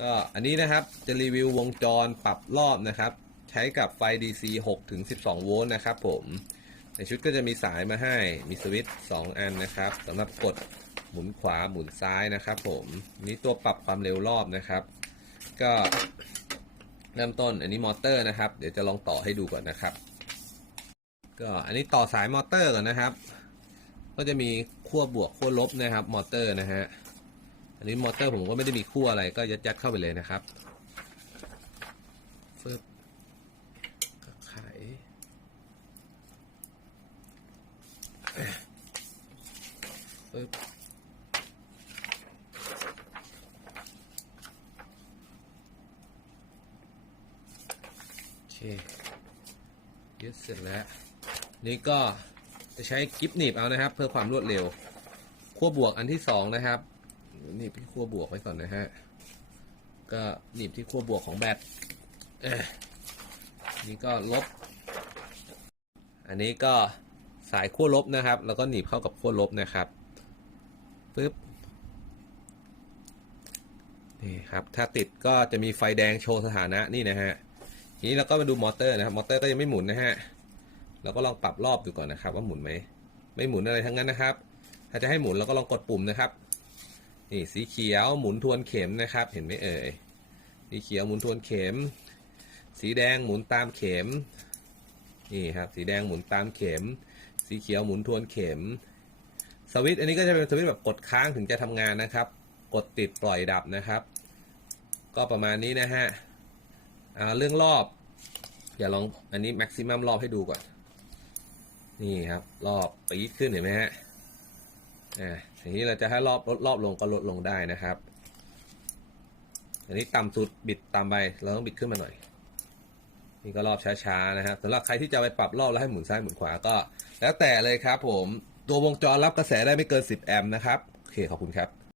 ก็อันนี้นะครับจะรีวิววงจรปรับรอบนะครับ ใช้กับไฟ DC 6ถึง12 โวลต์นะครับผมในชุดก็จะมีสายมาให้มีสวิตช์2อันนะครับสำหรับกดหมุนขวาหมุนซ้ายนะครับ ผมนี่ตัวปรับความเร็วรอบนะครับ ก็เริ่มต้นอันนี้มอเตอร์นะครับ เดี๋ยวจะลองต่อให้ดูก่อนนะครับ ก็อันนี้ต่อสายมอเตอร์ก่อนนะครับ ก็จะมีขั้วบวกขั้วลบนะครับ มอเตอร์นะฮะ นนี้มอเตอร์ผมก็ไม่ได้มีขั้วอะไรก็ยัดยัดเข้าไปเลยนะครับฟึบก็ไขฟึบคยึดเสร็จแล้ว นี่ก็จะใช้กิฟหนีบเอานะครับ เพื่อความรวดเร็วขั้วบวกอันที่สองนะครับ หนีบที่ขั้วบวกไว้ก่อนนะฮะ ก็หนีบที่ขั้วบวกของแบตนี่ก็ลบ อันนี้ก็สายขั้วลบนะครับ แล้วก็หนีบเข้ากับขั้วลบนะครับปึ๊บนี่ครับถ้าติดก็จะมีไฟแดงโชว์สถานะนี่นะฮะทีนี้เราก็มาดูมอเตอร์นะครับมอเตอร์ก็ยังไม่หมุนนะฮะเราก็ลองปรับรอบดูก่อนนะครับ ว่าหมุนไหมไม่หมุนอะไรทั้งนั้นนะครับ ถ้าจะให้หมุนเราก็ลองกดปุ่มนะครับ นี่สีเขียวหมุนทวนเข็มนะครับ เห็นไหมเอ่ยสีเขียวหมุนทวนเข็ม สีแดงหมุนตามเข็มนี่ครับสีแดงหมุนตามเข็ม สีเขียวหมุนทวนเข็ม สวิตช์อันนี้ก็จะเป็นสวิตช์แบบกดค้างถึงจะทำงานนะครับ กดติดปล่อยดับนะครับ ก็ประมาณนี้นะฮะอ่าเรื่องรอบอย่าลองอันนี้แม็กซิมัมรอบให้ดูก่อน นี่ครับ รอบปี๊ดขึ้นเห็นไหมฮะ อ่าทีนี้เราจะให้รอบลดรอบลงก็ลดลงได้นะครับอันนี้ต่ำสุดบิดต่ำไปเราต้องบิดขึ้นมาหน่อยนี่ก็รอบช้าๆนะครับสำหรับใครที่จะไปปรับรอบแล้วให้หมุนซ้ายหมุนขวาก็ แล้วแต่เลยครับผมตัววงจรรับกระแสได้ไม่เกิน 10 แอมป์นะครับโอเคขอบคุณครับ